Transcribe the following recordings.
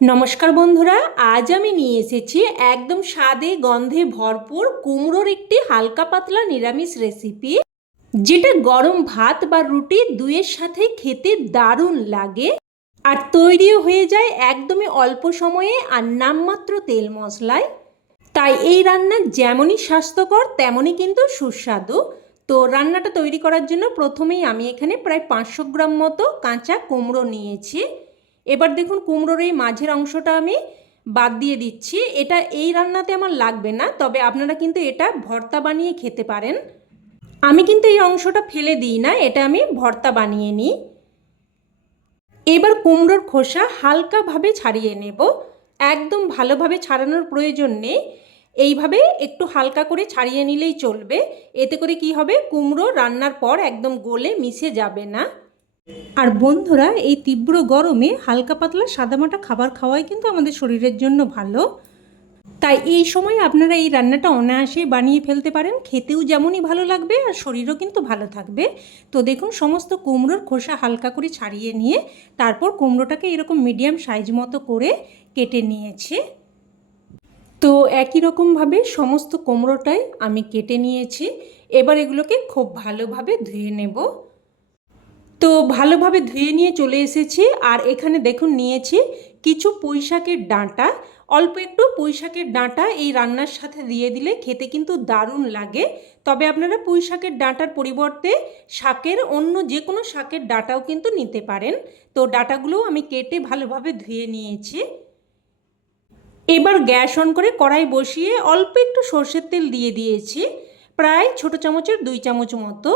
নমস্কার বন্ধুরা, আজ আমি নিয়ে এসেছি একদম স্বাদে গন্ধে ভরপুর কুমড়োর একটি হালকা পাতলা নিরামিষ রেসিপি, যেটা গরম ভাত বা রুটি দুইয়ের সাথে খেতে দারুণ লাগে আর তৈরিও হয়ে যায় একদমই অল্প সময়ে আর নামমাত্র তেল মশলায়। তাই এই রান্না যেমনই স্বাস্থ্যকর তেমনই কিন্তু সুস্বাদু। তো রান্নাটা তৈরি করার জন্য প্রথমেই আমি এখানে প্রায় 500 গ্রাম মতো কাঁচা কুমড়ো নিয়েছি। এবার দেখুন কুমড়োর এই মাঝের অংশটা আমি বাদ দিয়ে দিচ্ছি। এটা এই রান্নাতে আমার লাগবে না, তবে আপনারা কিন্তু এটা ভর্তা বানিয়ে খেতে পারেন। আমি কিন্তু এই অংশটা ফেলে দিই না, এটা আমি ভর্তা বানিয়ে নিই। এবার কুমড়োর খোসা হালকাভাবে ছাড়িয়ে নেব। একদম ভালোভাবে ছাড়ানোর প্রয়োজন নেই, এইভাবে একটু হালকা করে ছাড়িয়ে নিলেই চলবে। এতে করে কি হবে, কুমড়ো রান্নার পর একদম গলে মিশে যাবে না। আর বন্ধুরা, এই তীব্র গরমে হালকা পাতলা সাদামাটা খাবার খাওয়াই কিন্তু আমাদের শরীরের জন্য ভালো। তাই এই সময় আপনারা এই রান্নাটা অনায়াসে বানিয়ে ফেলতে পারেন, খেতেও যেমনই ভালো লাগবে আর শরীরও কিন্তু ভালো থাকবে। তো দেখুন সমস্ত কুমড়োর খোসা হালকা করে ছাড়িয়ে নিয়ে তারপর কুমড়োটাকে এরকম মিডিয়াম সাইজ মতো করে কেটে নিয়েছি। তো একই রকমভাবে সমস্ত কুমড়োটাই আমি কেটে নিয়েছি। এবার এগুলোকে খুব ভালোভাবে ধুয়ে নেব। তো ভালোভাবে ধুয়ে নিয়ে চলে এসেছি। আর এখানে দেখুন নিয়েছি কিছু পুঁইশাকের ডাঁটা। অল্প একটু পুঁইশাকের ডাঁটা এই রান্নার সাথে দিয়ে দিলে খেতে কিন্তু দারুণ লাগে। তবে আপনারা পুঁইশাকের ডাঁটার পরিবর্তে শাকের অন্য যে কোনো শাকের ডাঁটাও কিন্তু নিতে পারেন। তো ডাঁটাগুলো আমি কেটে ভালোভাবে ধুয়ে নিয়েছি। এবার গ্যাস অন করে কড়াই বসিয়ে অল্প একটু সর্ষের তেল দিয়ে দিয়েছি, প্রায় ছোটো চামচের 2 চামচ মতো।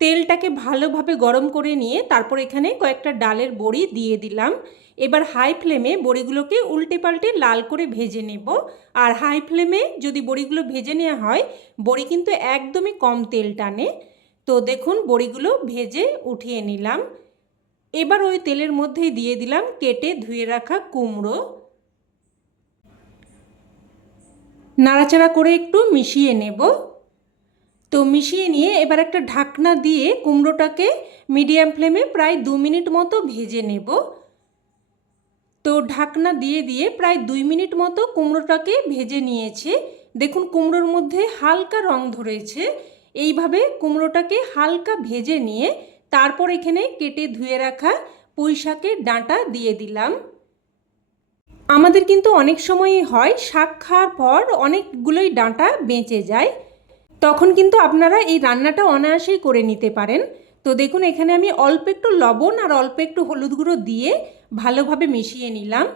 তেলটাকে ভালোভাবে গরম করে নিয়ে তারপর এখানে কয়েকটা ডালের বড়ি দিয়ে দিলাম। এবার হাই ফ্লেমে বড়িগুলোকে উল্টে পাল্টে লাল করে ভেজে নেব। আর হাই ফ্লেমে যদি বড়িগুলো ভেজে নেওয়া হয়, বড়ি কিন্তু একদমই কম তেল টানে। তো দেখুন বড়িগুলো ভেজে উঠিয়ে নিলাম। এবার ওই তেলের মধ্যেই দিয়ে দিলাম কেটে ধুয়ে রাখা কুমড়ো। নাড়াচাড়া করে একটু মিশিয়ে নেব। তো মিশিয়ে নিয়ে এবার একটা ঢাকনা দিয়ে কুমড়োটাকে মিডিয়াম ফ্লেমে প্রায় 2 মিনিট মতো ভেজে নেব। তো ঢাকনা দিয়ে দিয়ে প্রায় 2 মিনিট মতো কুমড়োটাকে ভেজে নিয়েছে। দেখুন কুমড়োর মধ্যে হালকা রং ধরেছে। এইভাবে কুমড়োটাকে হালকা ভেজে নিয়ে তারপর এখানে কেটে ধুয়ে রাখা পুঁইশাকের ডাঁটা দিয়ে দিলাম। আমাদের কিন্তু অনেক সময়ই হয় শাক খাওয়ার পর অনেকগুলোই ডাঁটা বেঁচে যায়, তখন কিন্তু আপনারা এই রান্নাটা অনায়াসেই করে নিতে পারেন। তো দেখুন এখানে আমি অল্প একটু লবণ আর অল্প একটু হলুদ গুঁড়ো দিয়ে ভালোভাবে মিশিয়ে নিলাম।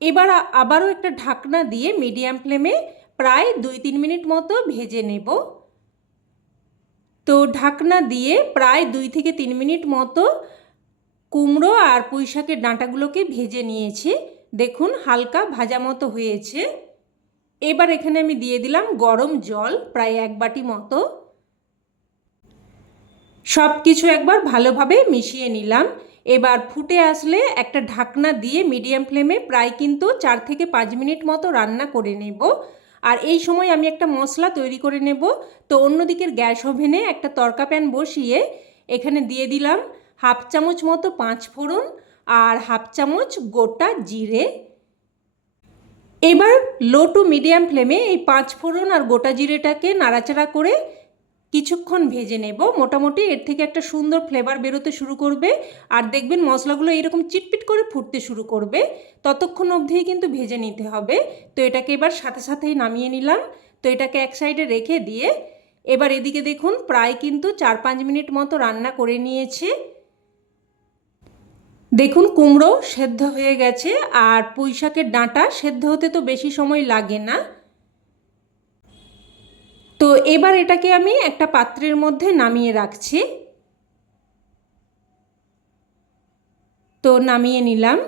এবার আবারও একটা ঢাকনা দিয়ে মিডিয়াম ফ্লেমে প্রায় 2-3 মিনিট মতো ভেজে নেব। তো ঢাকনা দিয়ে প্রায় 2 থেকে 3 মিনিট মতো কুমড়ো আর পুঁইশাকের ডাঁটাগুলোকে ভেজে নিয়েছি। দেখুন হালকা ভাজা মতো হয়েছে। এবার এখানে আমি দিয়ে দিলাম গরম জল প্রায় 1 বাটি মতো। সব কিছু একবার ভালোভাবে মিশিয়ে নিলাম। এবার ফুটে আসলে একটা ঢাকনা দিয়ে মিডিয়াম ফ্লেমে প্রায় কিন্তু 4 থেকে 5 মিনিট মতো রান্না করে নেব। আর এই সময় আমি একটা মশলা তৈরি করে নেব। তো অন্যদিকের গ্যাস ওভেনে একটা তড়কা প্যান বসিয়ে এখানে দিয়ে দিলাম 1/2 চামচ মতো 5 ফোড়ন আর 1/2 চামচ গোটা জিরে। এবার লো টু মিডিয়াম ফ্লেমে এই 5 ফোড়ন আর গোটা জিরেটাকে নাড়াচাড়া করে কিছুক্ষণ ভেজে নেব। মোটামুটি এর থেকে একটা সুন্দর ফ্লেভার বেরোতে শুরু করবে আর দেখবেন মশলাগুলো এরকম চিটপিট করে ফুটতে শুরু করবে। ততক্ষণ অবধিই কিন্তু ভেজে নিতে হবে। তো এটাকে এবার সাথে সাথেই নামিয়ে নিলাম। তো এটাকে এক সাইডে রেখে দিয়ে এবার এদিকে দেখুন প্রায় কিন্তু 4-5 মিনিট মতো রান্না করে নিয়েছে। দেখুন কুমড়ো সেদ্ধ হয়ে গেছে আর পুঁইশাকের ডাঁটা সেদ্ধ হতে তো বেশি সময় লাগে না। তো এবার এটাকে আমি একটা পাত্রের মধ্যে নামিয়ে রাখছি। তো নামিয়ে নিলাম।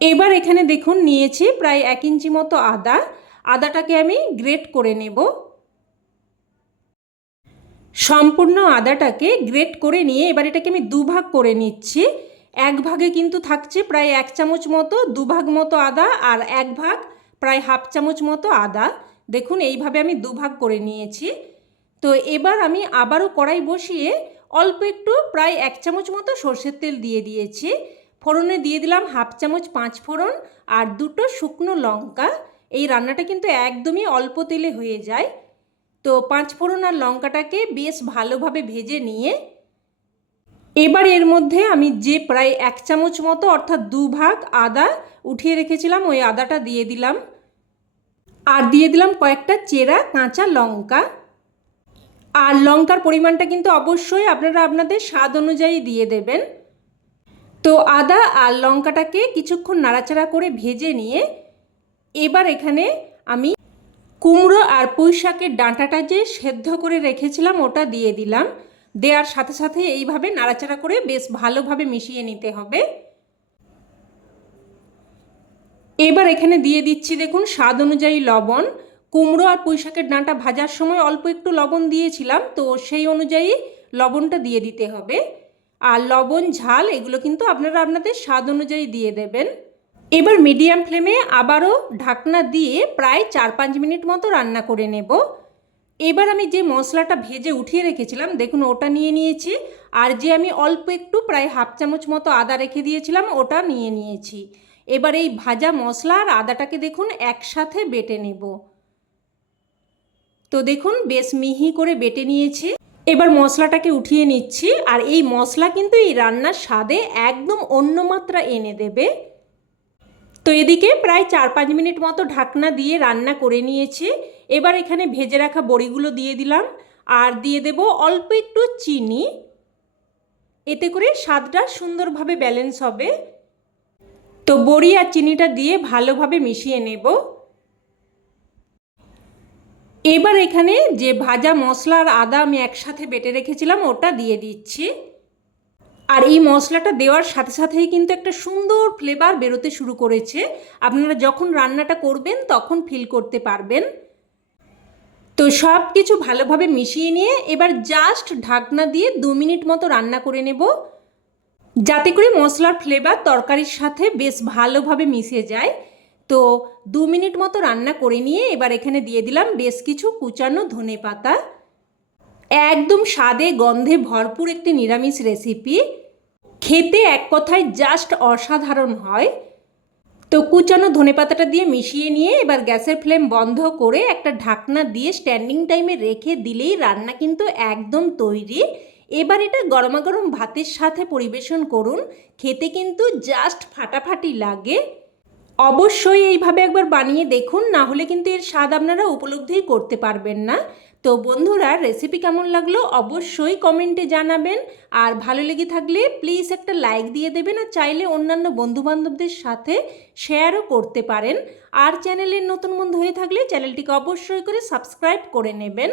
এবার এখানে দেখুন নিয়েছি প্রায় 1 ইঞ্চি মতো আদা। আদাটাকে আমি গ্রেট করে নেব। সম্পূর্ণ আদাটাকে গ্রেট করে নিয়ে এবার এটাকে আমি দুভাগ করে নিচ্ছি। এক ভাগে কিন্তু থাকছে প্রায় 1 চামচ মতো, দুভাগ মতো আদা আর এক ভাগ প্রায় 1/2 চামচ মতো আদা। দেখুন এইভাবে আমি দুভাগ করে নিয়েছি। তো এবার আমি আবারও কড়াই বসিয়ে অল্প একটু প্রায় 1 চামচ মতো সর্ষের তেল দিয়ে দিয়েছি। ফোড়নে দিয়ে দিলাম 1/2 চামচ 5 ফোড়ন আর 2টো শুকনো লঙ্কা। এই রান্নাটা কিন্তু একদমই অল্প তেলে হয়ে যায়। তো 5 ফোড়ন আর লঙ্কাটাকে বেশ ভালোভাবে ভেজে নিয়ে এবার এর মধ্যে আমি যে প্রায় 1 চামচ মতো অর্থাৎ 2 ভাগ আদা উঠিয়ে রেখেছিলাম ওই আদাটা দিয়ে দিলাম। আর দিয়ে দিলাম কয়েকটা চেরা কাঁচা লঙ্কা। আর লঙ্কার পরিমাণটা কিন্তু অবশ্যই আপনারা আপনাদের স্বাদ অনুযায়ী দিয়ে দেবেন। তো আদা আর লঙ্কাটাকে কিছুক্ষণ নাড়াচাড়া করে ভেজে নিয়ে এবার এখানে আমি কুমড়ো আর পুঁই শাকের ডাঁটাটা যে সেদ্ধ করে রেখেছিলাম ওটা দিয়ে দিলাম। দেওয়ার সাথে সাথে এইভাবে নাড়াচাড়া করে বেশ ভালোভাবে মিশিয়ে নিতে হবে। এবার এখানে দিয়ে দিচ্ছি দেখুন স্বাদ অনুযায়ী লবণ। কুমড়ো আর পুঁই শাকের ডাঁটা ভাজার সময় অল্প একটু লবণ দিয়েছিলাম, তো সেই অনুযায়ী লবণটা দিয়ে দিতে হবে। আর লবণ ঝাল এগুলো কিন্তু আপনারা আপনাদের স্বাদ অনুযায়ী দিয়ে দেবেন। এবার মিডিয়াম ফ্লেমে আবারও ঢাকনা দিয়ে প্রায় 4-5 মিনিট মতো রান্না করে নেব। এবার আমি যে মশলাটা ভেজে উঠিয়ে রেখেছিলাম দেখুন ওটা নিয়ে নিয়েছি। আর যে আমি অল্প একটু প্রায় 1/2 চামচ মতো আদা রেখে দিয়েছিলাম ওটা নিয়ে নিয়েছি। এবার এই ভাজা মশলা আর আদাটাকে দেখুন একসাথে বেটে নেব। তো দেখুন বেশ মিহি করে বেটে নিয়েছি। এবার মশলাটাকে উঠিয়ে নিচ্ছি। আর এই মশলা কিন্তু এই রান্নার স্বাদে একদম অন্য মাত্রা এনে দেবে। তো এদিকে প্রায় 4-5 মিনিট মতো ঢাকনা দিয়ে রান্না করে নিয়েছি। এবার এখানে ভেজে রাখা বড়িগুলো দিয়ে দিলাম আর দিয়ে দেব অল্প একটু চিনি। এতে করে স্বাদটা সুন্দরভাবে ব্যালেন্স হবে। তো বড়ি আর চিনিটা দিয়ে ভালোভাবে মিশিয়ে নেব। এবার এখানে যে ভাজা মশলা আর আদা আমি একসাথে বেটে রেখেছিলাম ওটা দিয়ে দিচ্ছি। আর এই মশলাটা দেওয়ার সাথে সাথেই কিন্তু একটা সুন্দর ফ্লেভার বেরোতে শুরু করেছে। আপনারা যখন রান্নাটা করবেন তখন ফিল করতে পারবেন। তো সব কিছু ভালোভাবে মিশিয়ে নিয়ে এবার জাস্ট ঢাকনা দিয়ে 2 মিনিট মতো রান্না করে নেব, যাতে করে মশলার ফ্লেভার তরকারির সাথে বেশ ভালোভাবে মিশে যায়। তো 2 মিনিট মতো রান্না করে নিয়ে এবার এখানে দিয়ে দিলাম বেশ কিছু কুচানো ধনেপাতা। একদম স্বাদে গন্ধে ভরপুর একটি নিরামিষ রেসিপি, খেতে এক কথায় জাস্ট অসাধারণ হয়। তো কুচানো ধনেপাতাটা দিয়ে মিশিয়ে নিয়ে এবার গ্যাসের ফ্লেম বন্ধ করে একটা ঢাকনা দিয়ে স্ট্যান্ডিং টাইমে রেখে দিলেই রান্না কিন্তু একদম তৈরি। এবার এটা গরমাগরম ভাতের সাথে পরিবেশন করুন, খেতে কিন্তু জাস্ট ফাটাফাটি লাগে। অবশ্যই এইভাবে একবার বানিয়ে দেখুন, না হলে কিন্তু এর স্বাদ আপনারা উপলব্ধিই করতে পারবেন না। তো বন্ধুরা, রেসিপি কেমন লাগলো অবশ্যই কমেন্টে জানাবেন। আর ভালো লেগে থাকলে প্লিজ একটা লাইক দিয়ে দেবেন। আর চাইলে অন্যান্য বন্ধুবান্ধবদের সাথে শেয়ারও করতে পারেন। আর চ্যানেলের নতুন বন্ধু হয়ে থাকলে চ্যানেলটিকে অবশ্যই করে সাবস্ক্রাইব করে নেবেন।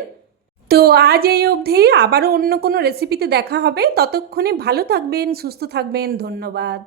তো আজ এই অবধি, আবারও অন্য কোনো রেসিপিতে দেখা হবে। ততক্ষণে ভালো থাকবেন, সুস্থ থাকবেন। ধন্যবাদ।